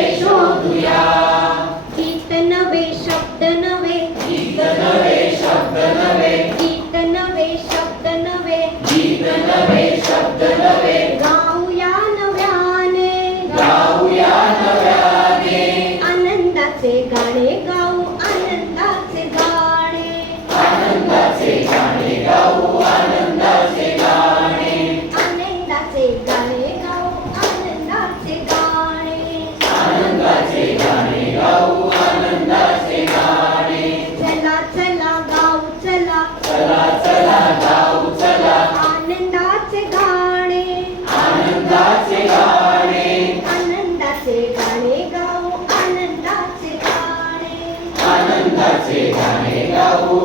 नवे शोधूया. गीत नवे शब्द नवे, गीत नवे शब्द नवे, गीत नवे शब्द नवे, गीत नवे शब्द नवे, गाऊया नव्याने, गाऊया नव्याने. आनंदाचे गाणे गाऊ, आनंदाचे गाणे, आनंदाचे गाणे गाऊ, आनंदाचे गाणे. आनंदाचे गाणे गाऊ, आनंदाचे गाणे, आनंदाचे गाणे गाऊ, आनंदाचे गाणे. चला चला गाऊ चला, चला चला गाऊ चला, आनंदाचे गाणे, आनंदाचे गाणे. आनंदाचे गाणे गाऊ, आनंदाचे गाणे, आनंदाचे गाणे गाऊ,